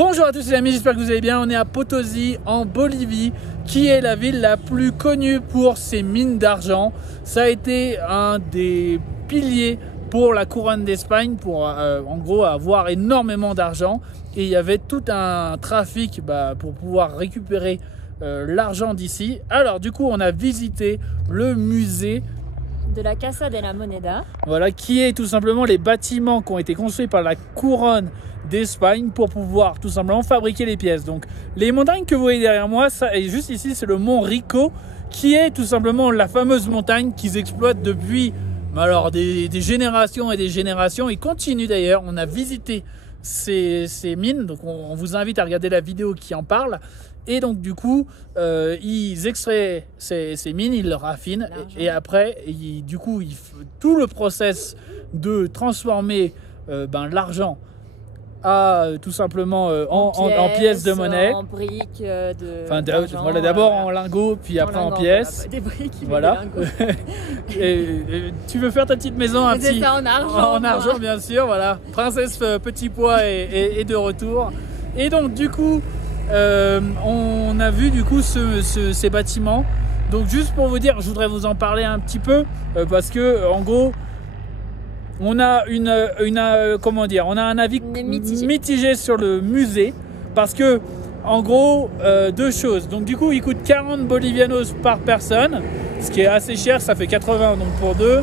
Bonjour à tous les amis, j'espère que vous allez bien. On est à Potosí en Bolivie, qui est la ville la plus connue pour ses mines d'argent. Ça a été un des piliers pour la couronne d'Espagne, pour en gros avoir énormément d'argent. Et il y avait tout un trafic pour pouvoir récupérer l'argent d'ici. Alors du coup on a visité le musée de la Casa de la Moneda. Voilà, qui est tout simplement les bâtiments qui ont été construits par la couronne d'Espagne pour pouvoir tout simplement fabriquer les pièces. Donc les montagnes que vous voyez derrière moi, ça, et juste ici c'est le mont Rico, qui est tout simplement la fameuse montagne qu'ils exploitent depuis des générations et des générations. Ils continuent d'ailleurs. On a visité ces mines, donc on vous invite à regarder la vidéo qui en parle. Et donc du coup, ils extraient ces mines, ils le raffinent et après, tout le process de transformer l'argent tout simplement en pièces de monnaie, en briques voilà, d'abord en lingots, puis après en pièces. Voilà, des briques, voilà. et tu veux faire ta petite maison, c'est ça, en argent bien sûr, voilà. Princesse Petit Pois est de retour. Et donc du coup, on a vu du coup ces bâtiments. Donc juste pour vous dire, je voudrais vous en parler un petit peu parce que en gros on a on a un avis mitigé sur le musée, parce que en gros deux choses. Donc du coup il coûte 40 bolivianos par personne, ce qui est assez cher, ça fait 80 donc pour deux.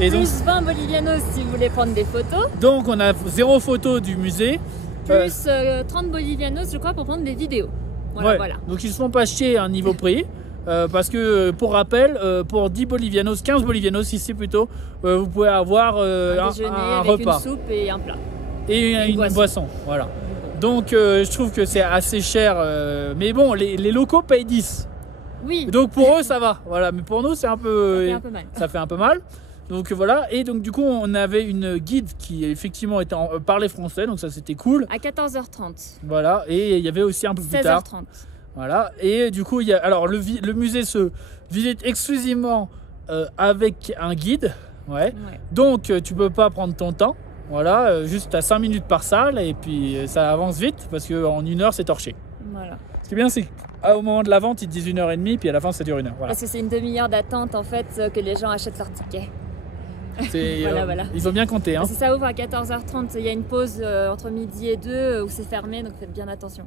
Et plus donc, 20 bolivianos si vous voulez prendre des photos. Donc on a 0 photo du musée. Plus 30 bolivianos je crois pour prendre des vidéos. Voilà. Donc ils ne se font pas chier à un niveau prix. Parce que pour rappel, pour 10 bolivianos, 15 bolivianos ici plutôt, vous pouvez avoir un déjeuner un avec repas. une soupe et un plat. Et une boisson. Voilà. Donc je trouve que c'est assez cher. Mais bon, les locaux payent 10. Oui. Donc pour eux ça va. Voilà. Mais pour nous c'est un peu... Ça fait un peu mal. Ça fait un peu mal. Donc voilà, et donc du coup on avait une guide qui effectivement parlait français, donc ça c'était cool. À 14h30. Voilà, et il y avait aussi un peu plus tard. 16h30. Voilà, et du coup le musée se visite exclusivement avec un guide. Ouais. Donc tu peux pas prendre ton temps. Voilà, juste à 5 minutes par salle, et puis ça avance vite parce qu'en 1 heure c'est torché. Voilà. Ce qui est bien, c'est qu'au moment de la vente ils te disent 1h30, puis à la fin ça dure 1 heure. Voilà. Parce que c'est une demi-heure d'attente en fait que les gens achètent leur ticket. Voilà. Ils ont bien compté. Hein. Si ça ouvre à 14h30, il y a une pause entre midi et 2 où c'est fermé, donc faites bien attention.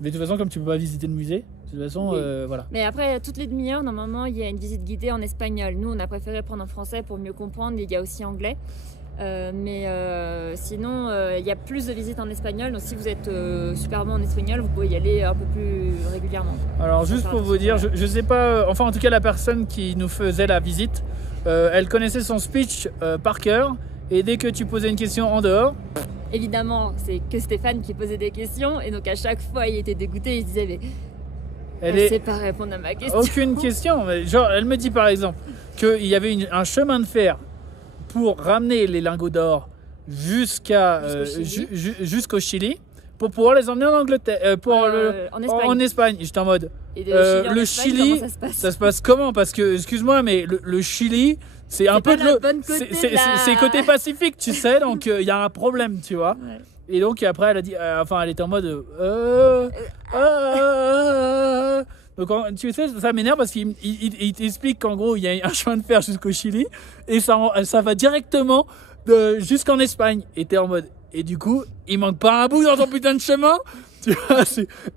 Mais de toute façon, comme tu peux pas visiter le musée, de toute façon, oui. Voilà. Mais après, toutes les demi-heures, normalement, il y a une visite guidée en espagnol. Nous, on a préféré prendre en français pour mieux comprendre. Il y a aussi anglais. Sinon, il y a plus de visites en espagnol. Donc, si vous êtes super bon en espagnol, vous pouvez y aller un peu plus régulièrement. Alors, juste pour vous dire, je sais pas, enfin, en tout cas, la personne qui nous faisait la visite, elle connaissait son speech par cœur. Et dès que tu posais une question en dehors... Évidemment, c'est que Stéphane qui posait des questions. Et donc, à chaque fois, il était dégoûté. Il se disait, mais elle sait pas répondre à ma question. Aucune question. Genre, elle me dit par exemple qu'il y avait un chemin de fer pour ramener les lingots d'or jusqu'au Chili pour pouvoir les emmener en Angleterre, en Espagne. J'étais en mode, le Chili, ça se passe comment? Parce que, excuse-moi, mais le Chili, c'est un peu c'est côté Pacifique, tu sais, donc il y a un problème, tu vois. Ouais. Et donc après, elle a dit, elle était en mode, donc tu sais, ça m'énerve parce qu'il t'explique qu'en gros, il y a un chemin de fer jusqu'au Chili et ça va directement jusqu'en Espagne. Et t'es en mode, et du coup, il manque pas un bout dans ton putain de chemin. Tu vois,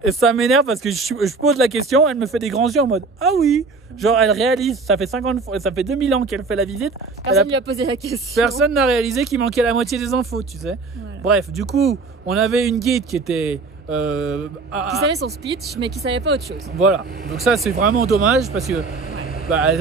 et ça m'énerve parce que je pose la question, elle me fait des grands yeux en mode, ah oui, genre elle réalise, ça fait 2000 ans qu'elle fait la visite. Personne lui a posé la question. Personne n'a réalisé qu'il manquait la moitié des infos, tu sais. Voilà. Bref, du coup, on avait une guide qui était... qui savait son speech, mais qui savait pas autre chose. Voilà, donc ça c'est vraiment dommage parce que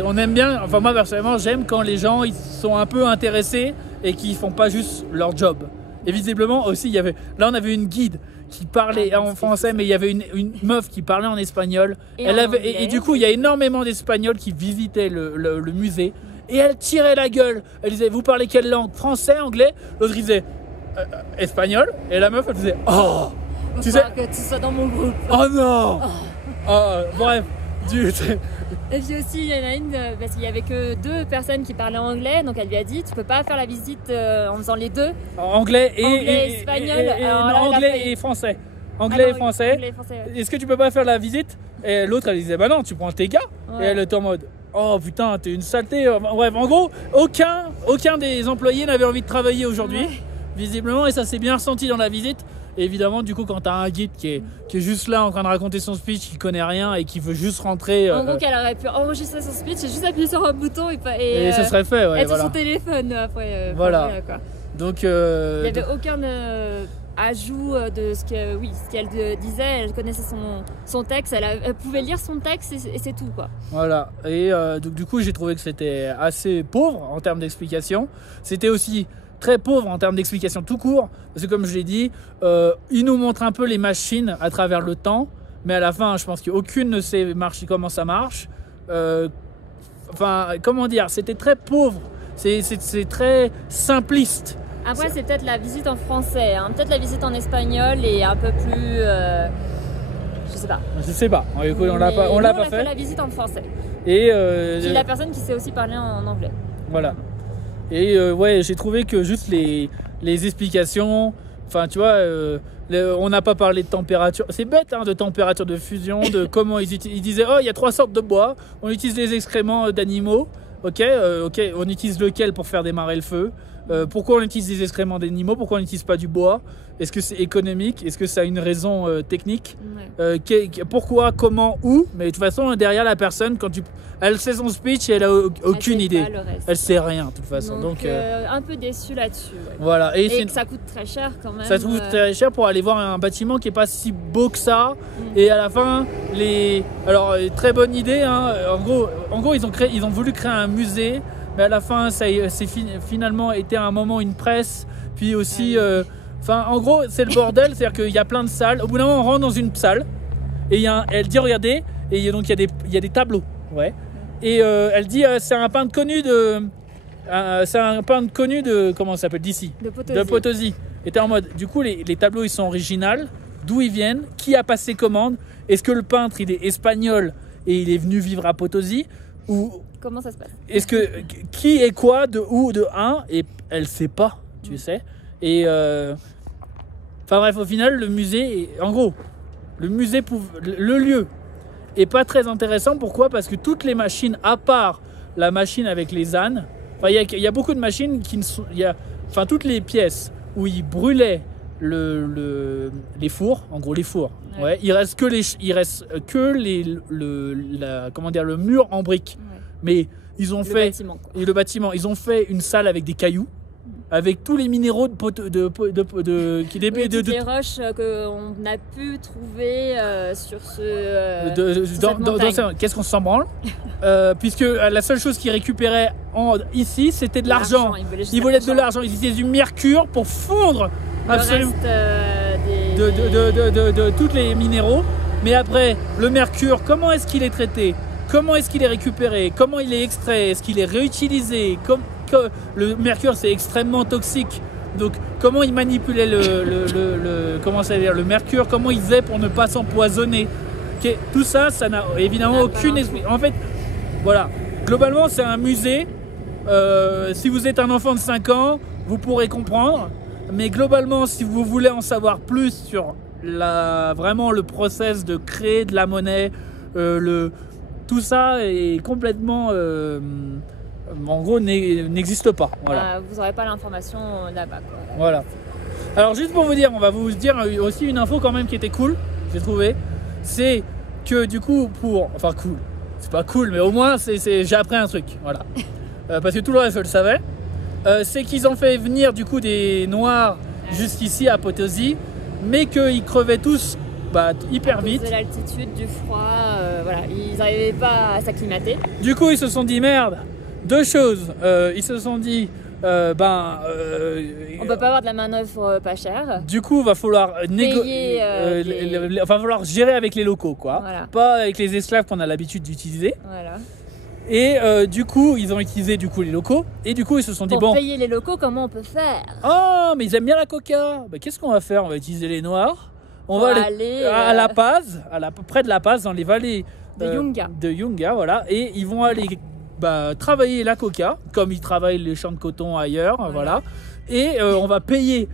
on aime bien, enfin moi personnellement j'aime quand les gens ils sont un peu intéressés et qu'ils font pas juste leur job. Et visiblement aussi, là on avait une guide qui parlait en français, mais il y avait une meuf qui parlait en espagnol. Et du coup, il y a énormément d'Espagnols qui visitaient le musée. Et elle tirait la gueule. Elle disait, vous parlez quelle langue? Français, anglais? L'autre disait, espagnol. Et la meuf, elle disait, oh, tu sais que tu sois dans mon groupe. Oh non. Bref. Et puis aussi, il y en a une, parce qu'il n'y avait que 2 personnes qui parlaient anglais, donc elle lui a dit, tu peux pas faire la visite en faisant les deux. Anglais et espagnol. Anglais et français. anglais et français. Anglais et français, ouais. Est-ce que tu peux pas faire la visite? Et l'autre, elle disait, bah non, tu prends tes gars. Ouais. Et elle était en mode, oh putain, t'es une saleté. Bref, en gros, aucun des employés n'avait envie de travailler aujourd'hui, visiblement, et ça s'est bien ressenti dans la visite. Et évidemment, du coup, quand t'as un guide qui est juste là en train de raconter son speech, qui connaît rien et qui veut juste rentrer. En gros, qu'elle aurait pu enregistrer son speech et juste appuyer sur un bouton et ce serait fait, ouais. être voilà. sur son téléphone après. Voilà. Quoi. Donc, il n'y avait aucun ajout de ce qu'elle disait. Elle connaissait son texte, elle pouvait lire son texte et c'est tout, quoi. Voilà. Et donc, du coup, j'ai trouvé que c'était assez pauvre en termes d'explication. C'était aussi très pauvre en termes d'explication tout court, parce que comme je l'ai dit, il nous montre un peu les machines à travers le temps, mais à la fin, je pense qu'aucune ne sait comment ça marche. Enfin, comment dire, c'était très pauvre, c'est très simpliste. Après, c'est peut-être la visite en français, hein. Peut-être la visite en espagnol et un peu plus... je sais pas. Je sais pas, écoute, on l'a pas fait. Fait la visite en français. Et puis la personne qui sait aussi parler en anglais. Voilà. Et ouais, j'ai trouvé que juste les explications, enfin tu vois, on n'a pas parlé de température. C'est bête, hein, de température de fusion, de comment ils disaient, oh il y a 3 sortes de bois, on utilise les excréments d'animaux, ok, on utilise lequel pour faire démarrer le feu, pourquoi on utilise des excréments d'animaux, pourquoi on n'utilise pas du bois, est-ce que c'est économique, est-ce que ça a une raison technique, pourquoi, comment, où, mais de toute façon derrière la personne, elle sait son speech et elle a aucune idée. Elle sait rien de toute façon. Donc un peu déçu là-dessus. Ouais. Voilà. Et que ça coûte très cher quand même. Ça coûte très cher pour aller voir un bâtiment qui est pas si beau que ça. Et à la fin, alors très bonne idée. Hein. En gros, ils ont voulu créer un musée, mais à la fin, c'est finalement été à un moment une presse, puis aussi. Enfin, en gros, c'est le bordel, c'est-à-dire qu'il y a plein de salles. Au bout d'un moment, on rentre dans une salle et elle dit regardez, et donc il y a des tableaux. Ouais. Et elle dit c'est un peintre connu de comment ça s'appelle d'ici, de Potosí. Et t'es en mode du coup les tableaux ils sont originaux, d'où ils viennent, qui a passé commande, est-ce que le peintre il est espagnol et il est venu vivre à Potosí, ou comment ça se passe, est-ce que qui est quoi, de où, de un, et elle sait pas, tu sais. Et enfin bref, au final le musée, en gros le musée, le lieu est pas très intéressant. Pourquoi? Parce que toutes les machines, à part la machine avec les ânes, enfin, il y a beaucoup de machines qui ne sont, enfin toutes les pièces où ils brûlaient les fours, en gros les fours. Ouais. Il reste que le mur en briques. Ouais. Mais ils ont fait le bâtiment. Ils ont fait une salle avec des cailloux, avec tous les minéraux des roches qu'on a pu trouver sur qu'est-ce qu'on s'en branle, puisque la seule chose qu'ils récupéraient ici c'était de l'argent. Ils voulaient de l'argent. Ils utilisaient du mercure pour fondre absolument de tous les minéraux. Mais après, le mercure, comment est-ce qu'il est traité? Comment est-ce qu'il est récupéré? Comment il est extrait? Est-ce qu'il est réutilisé? Le mercure c'est extrêmement toxique, donc comment ils manipulaient le mercure, comment ils faisaient pour ne pas s'empoisonner, tout ça, ça n'a évidemment aucune explication. En fait, voilà, globalement c'est un musée. Si vous êtes un enfant de 5 ans, vous pourrez comprendre, mais globalement si vous voulez en savoir plus sur vraiment le process de créer de la monnaie, tout ça est complètement en gros n'existe pas. Voilà. Vous n'aurez pas l'information là-bas, quoi. Voilà. Alors juste pour vous dire, on va vous dire aussi une info quand même qui était cool, j'ai trouvé. C'est que du coup enfin cool, c'est pas cool, mais au moins j'ai appris un truc. Voilà. Parce que tout le reste je le savais. C'est qu'ils ont fait venir du coup des Noirs jusqu'ici à Potosí, mais qu'ils crevaient tous hyper vite. De l'altitude, du froid, voilà, ils n'arrivaient pas à s'acclimater. Du coup ils se sont dit merde. Deux choses, ils se sont dit on peut pas avoir de la main-d'œuvre pas chère. Du coup, va falloir va falloir gérer avec les locaux, quoi. Voilà. Pas avec les esclaves qu'on a l'habitude d'utiliser. Voilà. Et du coup, ils ont utilisé les locaux. Et du coup, ils se sont dit pour payer les locaux, comment on peut faire? Oh, mais ils aiment bien la coca. Qu'est-ce qu'on va faire? On va utiliser les Noirs. On va aller à La Paz, près de La Paz, dans les vallées de Yunga, voilà. Et ils vont aller travailler la coca, comme ils travaillent les champs de coton ailleurs, voilà. Et on va payer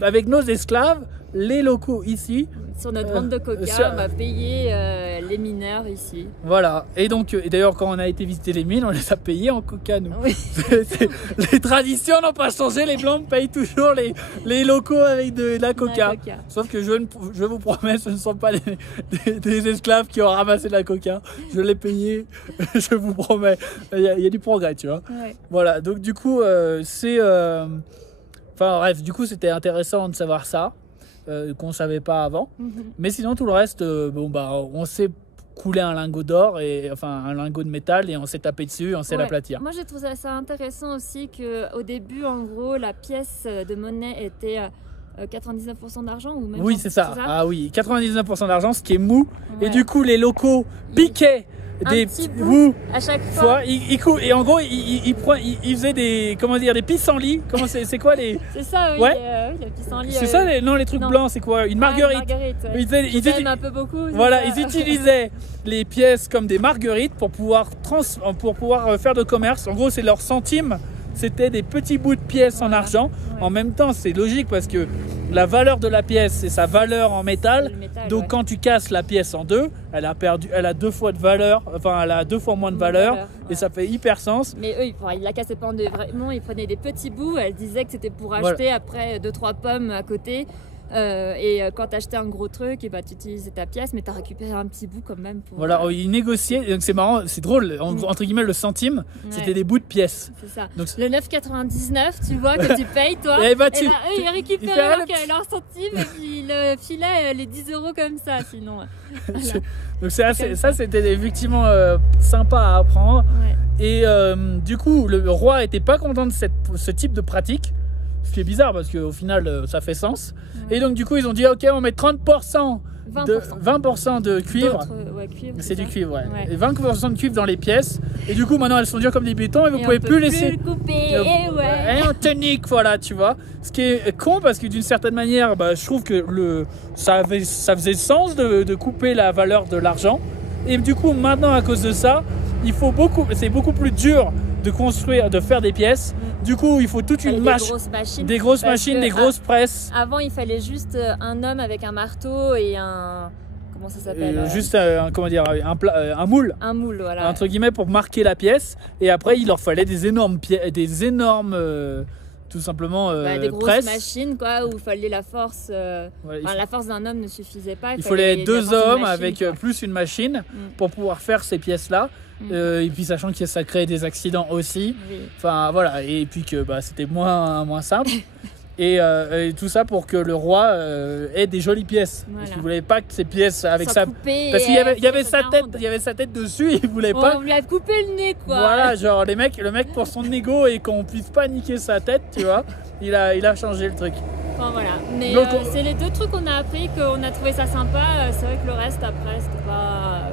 avec nos esclaves les locaux ici sur notre vente de coca, on va payer les mineurs ici. Voilà. Et donc, et d'ailleurs, quand on a été visiter les mines, on les a payés en coca, nous. Oui. Les traditions n'ont pas changé. Les Blancs payent toujours les locaux avec de la coca. Sauf que je vous promets, ce ne sont pas des esclaves qui ont ramassé de la coca. Je l'ai payé, je vous promets. Il y a du progrès, tu vois. Ouais. Voilà. Donc, du coup, enfin, bref, du coup, c'était intéressant de savoir ça. Qu'on ne savait pas avant. Mais sinon, tout le reste, on sait couler un lingot d'or, enfin un lingot de métal, et on s'est tapé dessus, on sait l'aplatir. Moi, j'ai trouvé ça intéressant aussi qu'au début, en gros, la pièce de monnaie était 99% d'argent ou même. Oui, c'est ça. Ah oui, 99% d'argent, ce qui est mou. Ouais. Et du coup, les locaux piquaient des petits bouts à chaque fois. Et en gros, il faisait des, comment dire, des pissenlits. Comment c'est quoi les. C'est ça, oui. Ouais. Les pissenlits. C'est ça, les trucs blancs, c'est quoi? Une marguerite. Ouais. Ils aiment un peu beaucoup. Voilà, ils utilisaient les pièces comme des marguerites pour pouvoir faire de commerce. En gros, c'est leurs centimes. C'était des petits bouts de pièces en argent. Ouais. En même temps, c'est logique parce que la valeur de la pièce, c'est sa valeur en métal. Donc, quand tu casses la pièce en deux, elle a 2 fois de valeur. Enfin, elle a 2 fois moins de valeur. Et ça fait hyper sens. Mais eux, ils la cassaient pas en deux. Vraiment, ils prenaient des petits bouts. Elle disait que c'était pour acheter après 2-3 pommes à côté. Et quand tu achetais un gros truc, tu utilisais ta pièce, mais tu as récupéré un petit bout quand même. Voilà, ils négociaient, donc c'est marrant, c'est drôle, entre guillemets, le centime, c'était des bouts de pièces. C'est ça. Donc, le 9,99, tu vois, que tu payes, toi, et eux, ils récupéraient leurs centimes et puis ils filaient les 10 € comme ça, sinon. Voilà. Donc ça, c'était effectivement sympa à apprendre. Ouais. Et du coup, le roi n'était pas content de ce type de pratique. Ce qui est bizarre parce qu'au final ça fait sens. Ouais. Et donc du coup ils ont dit ok, on met 30% 20% de cuivre. Cuivre c'est du cuivre, ouais. Et 20% de cuivre dans les pièces. Et du coup maintenant elles sont dures comme des bétons et vous pouvez plus laisser. Le couper. Et en tonique, voilà, tu vois. Ce qui est con parce que d'une certaine manière, je trouve que ça faisait sens de couper la valeur de l'argent. Et du coup maintenant à cause de ça, c'est beaucoup plus dur de construire, de faire des pièces. Du coup, il faut toute une des grosses machines, des grosses presses. Avant, il fallait juste un homme avec un marteau et un... Comment ça s'appelle juste un moule. Un moule, voilà. Entre guillemets, pour marquer la pièce. Et après, il leur fallait des énormes tout simplement des grosses presses. Machines, quoi, où il fallait la force. La force d'un homme ne suffisait pas. Il fallait 2 hommes avec plus une machine pour pouvoir faire ces pièces-là. Et puis sachant que ça crée des accidents aussi. Oui. Enfin voilà, et puis que c'était moins simple. et tout ça pour que le roi ait des jolies pièces. Voilà. Parce qu'il voulait pas que ces pièces avec sa parce qu'il y avait sa tête dessus, il voulait pas. On lui a coupé le nez, quoi. Voilà, genre le mec pour son ego et qu'on puisse pas niquer sa tête, tu vois. Il a changé le truc. Enfin, voilà. Mais c'est les 2 trucs qu'on a appris, qu'on a trouvé ça sympa. C'est vrai que le reste après c'était pas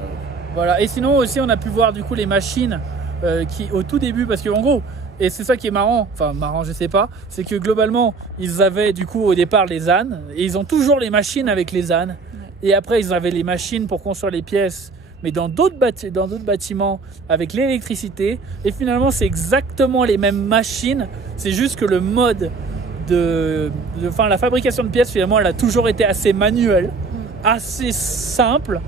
Voilà, et sinon aussi on a pu voir du coup les machines qui au tout début, parce qu'en gros, et c'est ça qui est marrant, je sais pas, c'est que globalement ils avaient du coup au départ les ânes, et ils ont toujours les machines avec les ânes, et après ils avaient les machines pour construire les pièces, mais dans d'autres bâtiments avec l'électricité, et finalement c'est exactement les mêmes machines, c'est juste que le mode la fabrication de pièces finalement elle a toujours été assez manuelle, assez simple,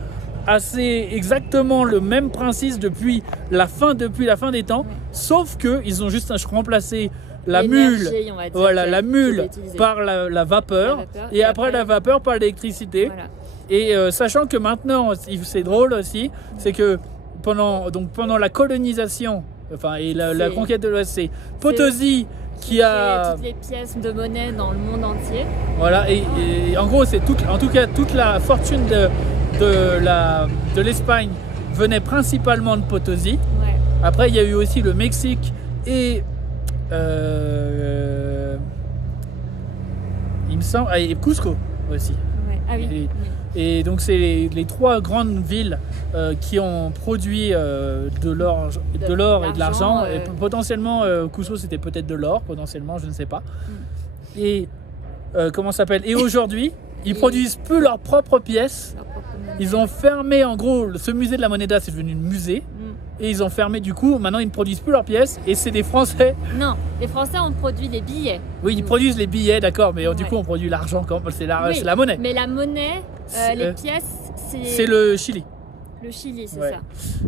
assez exactement le même principe depuis la fin des temps, sauf que ils ont juste remplacé la mule par la vapeur, et après la vapeur par l'électricité. Voilà. Et sachant que maintenant, c'est drôle aussi, c'est que pendant la colonisation, et la conquête de l'Ouest, c'est Potosí qui a toutes les pièces de monnaie dans le monde entier. Voilà, et en gros, c'est toute la fortune de l'Espagne venait principalement de Potosí. Ouais. Après, il y a eu aussi le Mexique et il me semble, et Cusco aussi. Ouais. Ah oui. Et donc c'est les 3 grandes villes qui ont produit de l'or et de l'argent. Et potentiellement, Cusco c'était peut-être de l'or, potentiellement, je ne sais pas. Et comment ça s'appelle ? Et aujourd'hui, ils produisent plus leurs propres pièces. Ils ont fermé, en gros, ce musée de la Moneda, c'est devenu un musée. Et ils ont fermé, du coup, maintenant ils ne produisent plus leurs pièces. Et c'est des Français. Non, les Français ont produit les billets. Oui, ils produisent les billets, d'accord, mais du coup on produit l'argent, c'est la monnaie. Mais la monnaie, Les pièces, c'est le Chili. Le Chili, c'est Ouais. ça.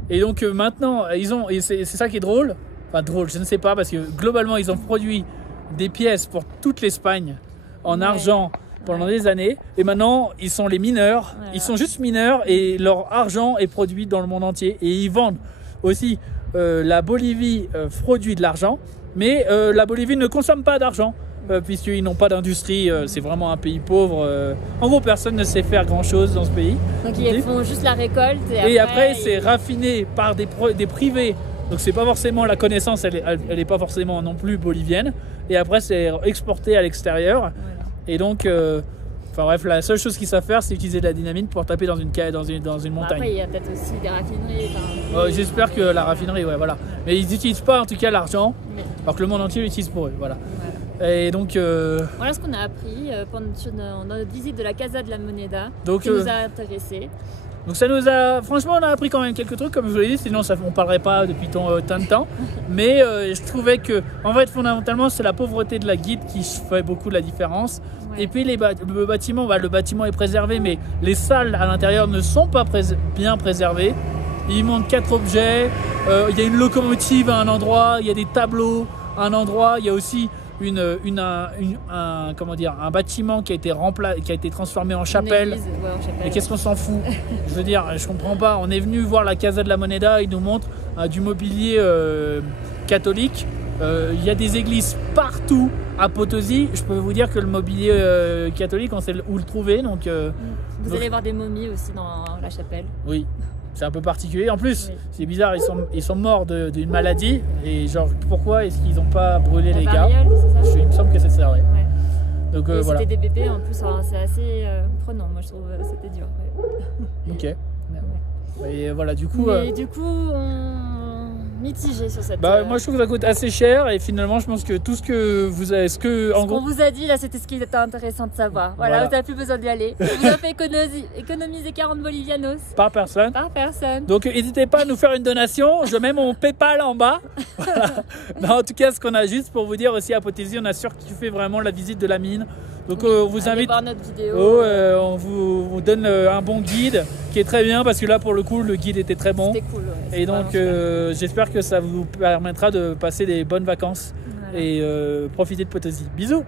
Et donc maintenant, et c'est ça qui est drôle, enfin drôle, je ne sais pas, parce que globalement, ils ont produit des pièces pour toute l'Espagne en argent pendant des années. Et maintenant, ils sont les mineurs. Ils sont juste mineurs et leur argent est produit dans le monde entier. Et ils vendent aussi. La Bolivie produit de l'argent, mais la Bolivie ne consomme pas d'argent. Puisqu'ils n'ont pas d'industrie, c'est vraiment un pays pauvre. En gros, personne ne sait faire grand-chose dans ce pays. Donc ils font juste la récolte et après c'est raffiné par des privés. Donc c'est pas forcément la connaissance, elle est pas forcément non plus bolivienne. Et après c'est exporté à l'extérieur. Voilà. Et donc, enfin bref, la seule chose qu'ils savent faire, c'est utiliser de la dynamite pour taper dans une montagne. Après il y a peut-être aussi des raffineries. J'espère que la raffinerie, ouais, voilà. Mais ils n'utilisent pas en tout cas l'argent, alors que le monde entier l'utilise pour eux, voilà. Et donc, voilà ce qu'on a appris pendant notre visite de la Casa de la Moneda, donc, qui nous a intéressés. Donc ça nous a, franchement, on a appris quand même quelques trucs, comme je vous l'ai dit, sinon on parlerait pas depuis tant de temps. Mais je trouvais que, en fait, fondamentalement, c'est la pauvreté de la guide qui fait beaucoup de la différence. Ouais. Et puis le bâtiment, le bâtiment est préservé, mais les salles à l'intérieur ne sont pas bien préservées. Il manque 4 objets. Il y a une locomotive à un endroit, il y a des tableaux à un endroit, il y a aussi un bâtiment qui a été transformé en chapelle. Église, en chapelle. Mais qu'est-ce qu'on s'en fout? Je veux dire, je comprends pas. On est venu voir la Casa de la Moneda, ils nous montrent du mobilier catholique. Il y a des églises partout à Potosí. Je peux vous dire que le mobilier catholique, on sait où le trouver. Donc, vous allez voir des momies aussi dans la chapelle. Oui. C'est un peu particulier. En plus, c'est bizarre, ils sont morts d'une maladie. Et genre, pourquoi est-ce qu'ils n'ont pas brûlé les gars? C'est ça. Il me semble que c'est ça, ouais. Donc voilà. C'était des bébés en plus, c'est assez prenant, moi je trouve, c'était dur. Ouais. Ok. Et voilà, du coup. Mais du coup, mitigé sur cette. Moi je trouve que ça coûte assez cher et finalement je pense que tout ce que vous avez. Ce qu'on vous a dit là, c'était ce qui était intéressant de savoir. Voilà. Vous n'avez plus besoin d'y aller. Vous avez fait économiser 40 bolivianos. Par personne. Par personne. Donc n'hésitez pas à nous faire une donation. Je mets mon PayPal en bas. Voilà. Non, en tout cas, ce qu'on a juste pour vous dire aussi à Potosí, on a surkiffé vraiment la visite de la mine. Donc on vous invite. Voir notre vidéo. On vous donne un bon guide qui est très bien parce que là pour le coup le guide était très bon. C'était cool. Ouais, et donc j'espère que ça vous permettra de passer des bonnes vacances et profiter de Potosí. Bisous.